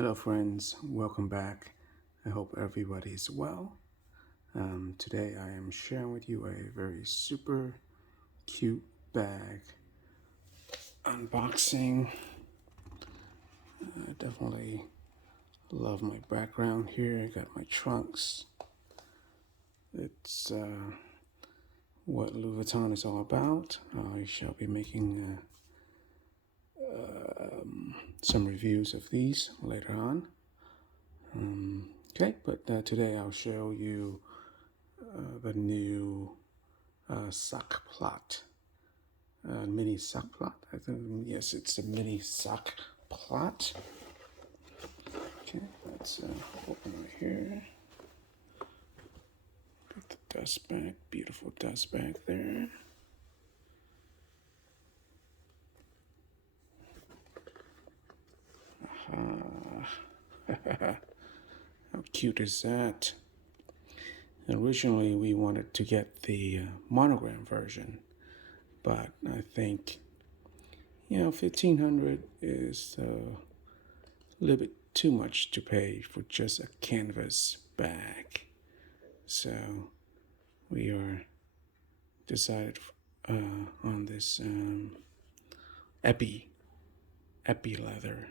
Hello friends, welcome back. I hope everybody's well. Today I am sharing with you a very super cute bag unboxing. I definitely love my background here. I got my trunks. It's what Louis Vuitton is all about. I shall be making some reviews of these later on. But today I'll show you the new sock Plat, mini sock Plat. I think, yes, it's a mini sock Plat. Okay, let's open right here. Got the dust bag, beautiful dust bag there. How cute is that? Originally, we wanted to get the monogram version, but I think, 1500 is a little bit too much to pay for just a canvas bag. So we are decided on this epi leather.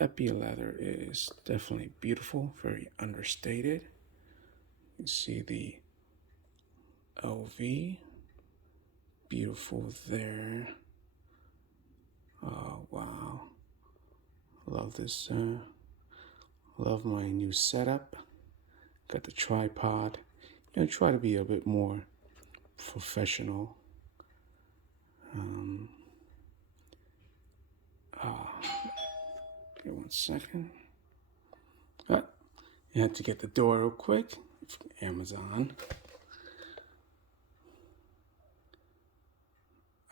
Epi leather is definitely beautiful, very understated. You see the LV, beautiful there. Oh wow, love this. Love my new setup. Got the tripod. Try to be a bit more professional. Okay, 1 second. You had to get the door real quick from Amazon.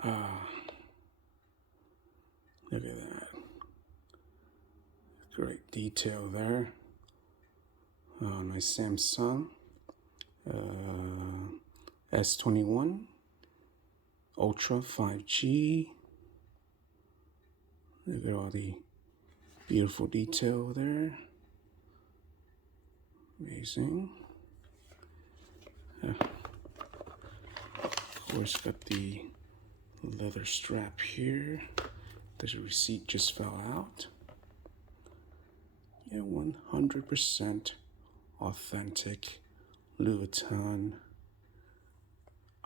Look at that. Great detail there. Nice Samsung S21 Ultra 5G. Look at all the beautiful detail there. Amazing. Of course, got the leather strap here. The receipt just fell out. 100% authentic Louis Vuitton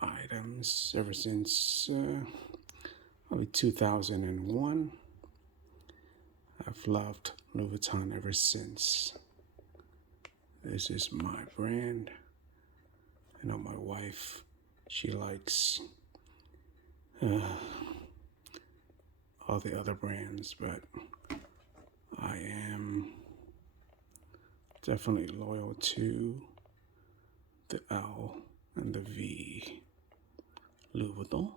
items ever since probably 2001. I've loved Louis Vuitton ever since. This is my brand. I know my wife, she likes all the other brands, but I am definitely loyal to the L and the V. Louis Vuitton,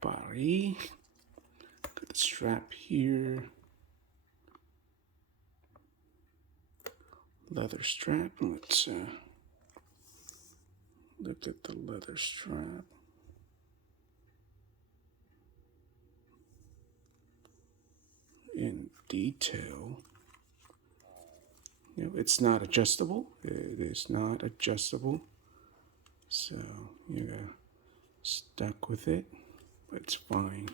Paris. Got the strap here. Leather strap. Let's look at the leather strap. In detail. It's not adjustable. It is not adjustable. So you got stuck with it, but it's fine.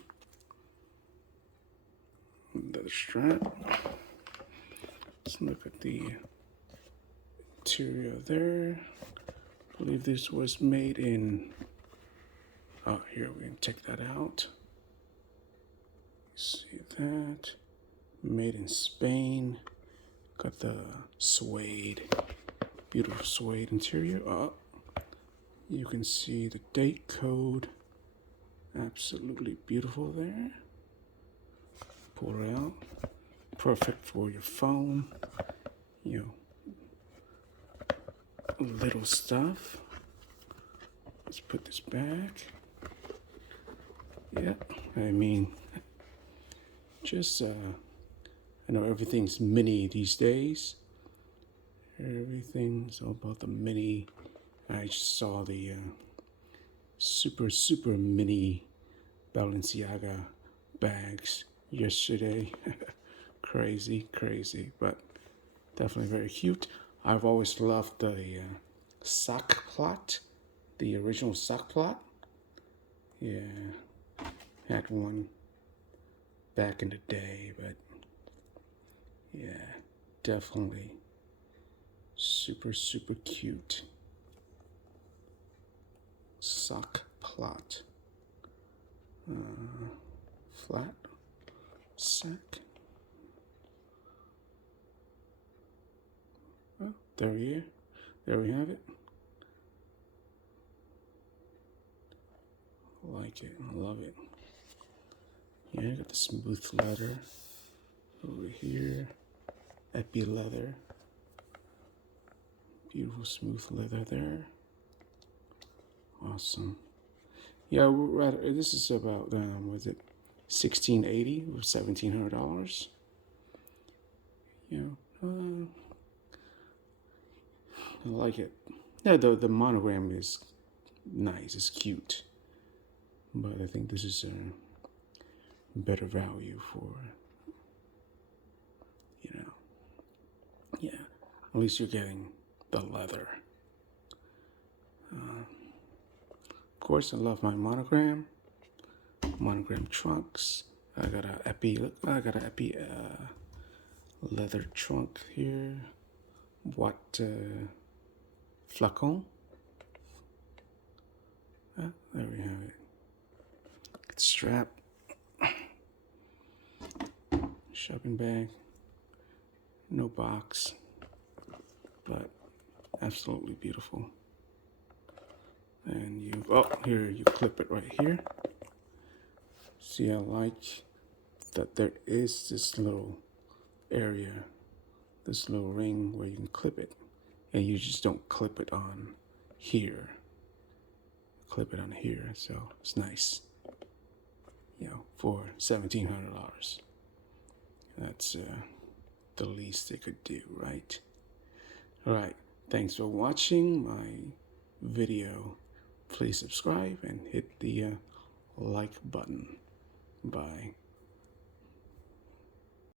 Leather strap. Let's look at the interior there. I believe this was made in, here, we can take that out. See that? Made in Spain. Got the suede, beautiful suede interior. You can see the date code. Absolutely beautiful there. Pull it out. Perfect for your phone. Little stuff. Let's put this back. I mean, just I know everything's mini these days. Everything's all about the mini. I just saw the super mini Balenciaga bags yesterday. crazy, but definitely very cute. I've always loved the sock plot, the original sock plot. Yeah, had one back in the day, but yeah, definitely super cute sock plot. Flat sack. Oh, there we have it. I like it. I love it. Yeah, got the smooth leather over here. Epi leather. Beautiful smooth leather there. Awesome. Yeah, this is about was it 1680 or $1,700? Yeah, I like it. Yeah, the monogram is nice. It's cute, but I think this is a better value for, yeah. At least you're getting the leather. Of course, I love my monogram trunks. I got a epi leather trunk here. What flacon? There we have it. Strap, shopping bag, no box, but absolutely beautiful. And here you clip it right here. See, I like that there is this little area, this little ring where you can clip it, and you just don't clip it on here. Clip it on here, so it's nice. For $1,700, that's the least they could do, right? All right, thanks for watching my video. Please subscribe and hit the like button. Bye.